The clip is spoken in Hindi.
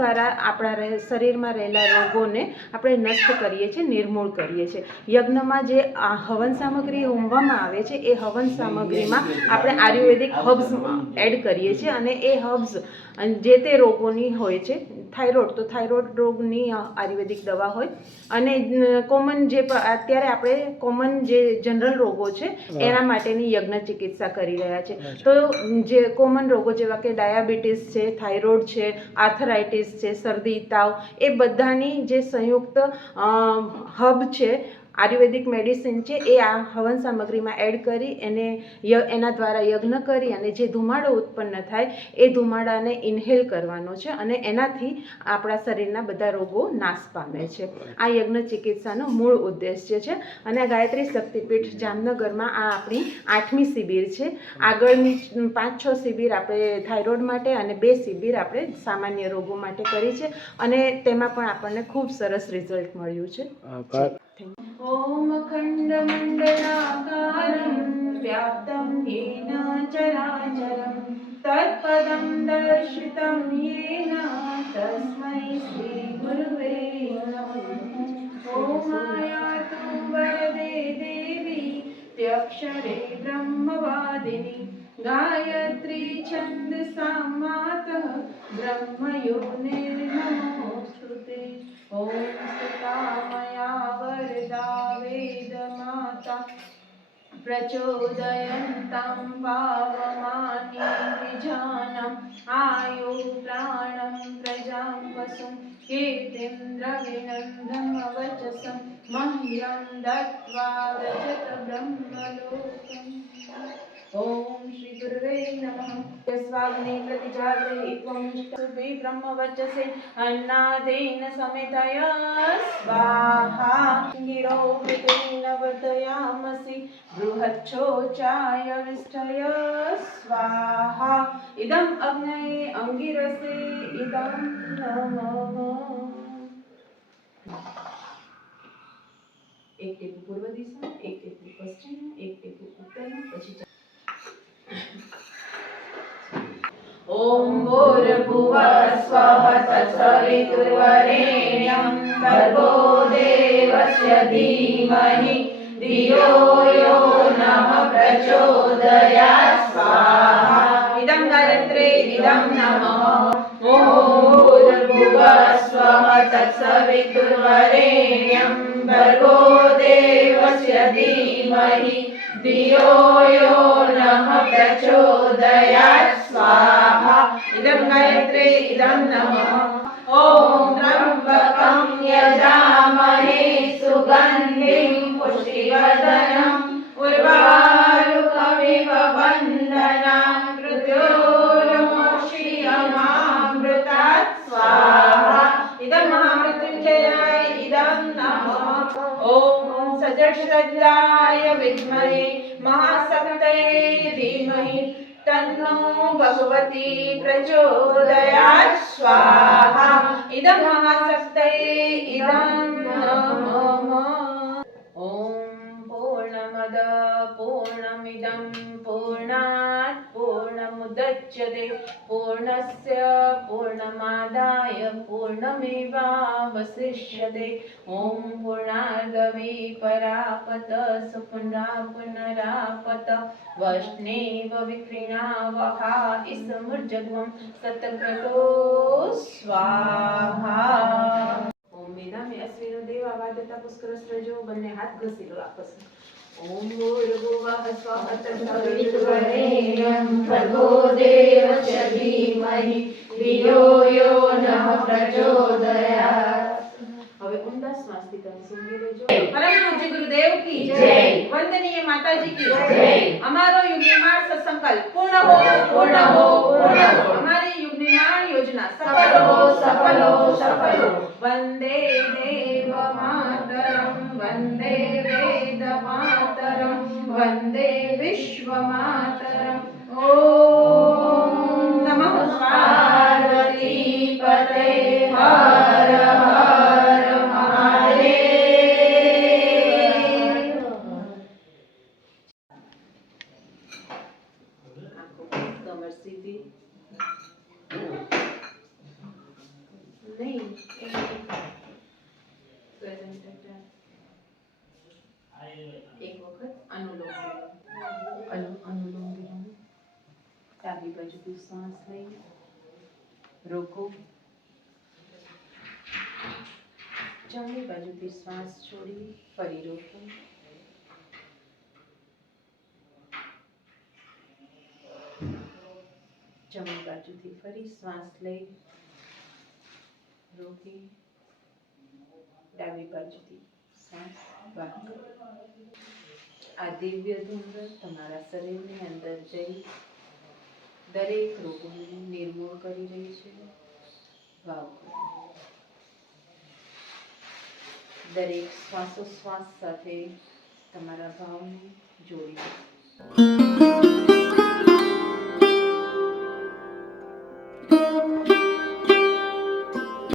દ્વારા આપણા શરીરમાં રહેલા રોગોને આપણે નષ્ટ કરીએ છીએ નિર્મૂળ કરીએ છીએ. યજ્ઞમાં જે આ હવન સામગ્રી હોમવામાં આવે છે એ હવન સામગ્રીમાં આપણે આયુર્વેદિક હર્બ્સ એડ કરીએ છીએ અને એ હર્બ્સ જે તે રોગોની હોય છે થાઇરોઇડ તો થાઇરોઇડ રોગની આયુર્વેદિક દવા હોય. અને કોમન જે અત્યારે આપણે કોમન જે જનરલ રોગો છે એના માટેની યજ્ઞ ચિકિત્સા કરી રહ્યા છે. તો જે કોમન રોગો જેવા કે ડાયાબિટીસ છે થાઇરોઇડ છે આર્થરાઇટિસ છે શરદી તાવ એ બધાની જે સંયુક્ત હબ છે આયુર્વેદિક મેડિસિન છે, એ આ હવન સામગ્રીમાં એડ કરી એને એના દ્વારા યજ્ઞ કરી અને જે ધુમાડો ઉત્પન્ન થાય, એ ધુમાડાને ઇન્હેલ કરવાનો છે અને એનાથી આપણા શરીરના બધા રોગો નાશ પામે છે. આ યજ્ઞ ચિકિત્સાનો મૂળ ઉદ્દેશ્ય છે અને ગાયત્રી શક્તિપીઠ જામનગરમાં આ આપણી આઠમી શિબિર છે. આગળની પાંચ, છ શિબિર આપણે થાઇરોઇડ માટે અને બે શિબિર આપણે સામાન્ય રોગો માટે કરી છે અને તેમાં પણ આપણને ખૂબ સરસ રિઝલ્ટ મળ્યું છે. ॐ खण्डमण्डलाकारं व्याप्तं येन चराचरं तत्पदं दर्शितं येन तस्मै श्रीगुरुवे ॐ आयातु वरदे देवी त्यक्षरे ब्रह्मवादिनी, गायत्री छन्दसा मातः ब्रह्मयोनिर्नमोऽस्तु ते। ॐ स्तुता मया वरदा वेदमाता प्रचोदयन्तं पावमानि आयु प्राणं प्रजां वसुं कीर्तिं मह्यं दत्त्वा रजत ब्रह्मलोकम् ॐ श्रीगुरुवे नमः यस्वाग्ने प्रतिजाते त्वं शुभे ब्रह्मवचसे अन्नादेन समेतय स्वाहा गिरोमृतेन वर्धयामसि बृहच्छोचाय विष्ठय स्वाहा इदम् अग्नये अङ्गिरसे इदं नमः એક ટેપુ પૂર્વ દિશા એક ટેપુ પશ્ચિમ એક ટેપુ ઉત્તર પછી ॐ भूर्भुवः स्वः तत्सवितुर्वरेण्यं भर्गो देवस्य धीमहि धियो यो नः प्रचोदयात् स्वाहा। इदं गायत्रे, इदं नमः। ॐ भूर्भुवः स्वः तत्सवितुर्वरेण्यं भर्गो देवस्य धीमहि धियो यो नः प्रचोदयात् स्वाहा। इदं नमः ॐ त्र्यम्बकं यजामहे सुगन्धिं पुष्टिवर्धनम् उर्वारुकमिव वन्दनां मृत्योर्मोक्षीयमामृतात् स्वाहा। इदं महामृत्युञ्जयाय, इदं नमः। ॐ सजश्रद्धाय विद्महे महाशक्तये धीमहि। तन्नो भगवती प्रचोदयात् स्वाहा। इदं महाशक्तये इदं ॐ पूर्णमद पूर्णमिदं पूर्णात् पूर्णमुदच्यते पूर्णस्य पूर्णमादाय पूर्णमेवावशिष्यते ॐ पूर्णार्गवे परापत सुपुनरा पुनरापत वष्णेव विक्रीणावहा इसमुर्जग्वं सतक्रतो स्वाहा ઓમ વેદામે અશ્વિનો દેવા વાદતા પુષ્કર સ્રજો બંને હાથ ઘસી લો આપસ ઓમ ભૂર્ભુવઃ સ્વઃ तत्सवितुर्वरेण्यं भर्गो देवस्य धीमहि धियो यो नः प्रचोदयात् હવે ઊંડા શ્વાસથી તમે સૂંઘી લેજો પરમ પૂજ્ય ગુરુદેવ કી જય. વંદનીય માતાજી કી જય. અમારો યુગ નિર્માણ સત્સંકલ્પ પૂર્ણ હો પૂર્ણ હો પૂર્ણ હો અમારી યુગ નિર્માણ યોજના સફળ હો સફળ હો સફળ હો વંદે દેવ वंदे विश्वमातरम्। ॐ नमः पार्वतीपते हर हर महारे आपको बहुत कमर थी। એક વખત અનુલોમ અનુલોમ વિલોમ ડાબી બાજુથી શ્વાસ લઈ રોકો જમણી બાજુથી શ્વાસ છોડી ફરી રોકો જમણી બાજુથી ફરી શ્વાસ લઈ રોકી ડાબી બાજુથી આ દિવ્ય ધૂંધ તમારા શરીરની અંદર જઈ દરેક રોગોને નિર્મૂળ કરી રહી છે. કરો દરેક શ્વાસોશ્વાસ સાથે તમારા ભાવને જોડી